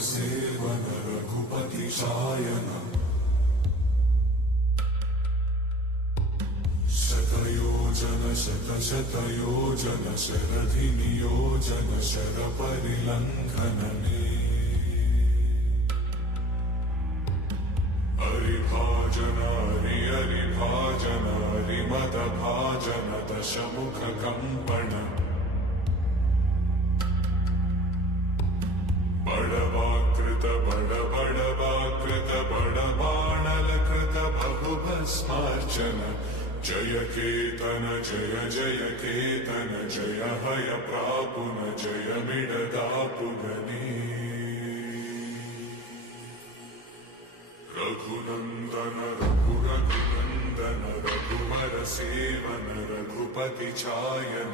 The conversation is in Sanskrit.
सेवन रघुपति शायन शतयोजन शतशतयोजन शरधि नियोजन शर परिलंघनने हरिभाजन हरिभाजन हरिमद भाजन दशमुख कंपन बड़वाकृत बड़वाकृत बड़बाणलकृत बहुभस्मार्चन जय केतन जय जय केतन जय हय प्रापुन जय मिडदापुगने रघुनंदन रघुनंदन रघुवर सेवन रघुपति चायन।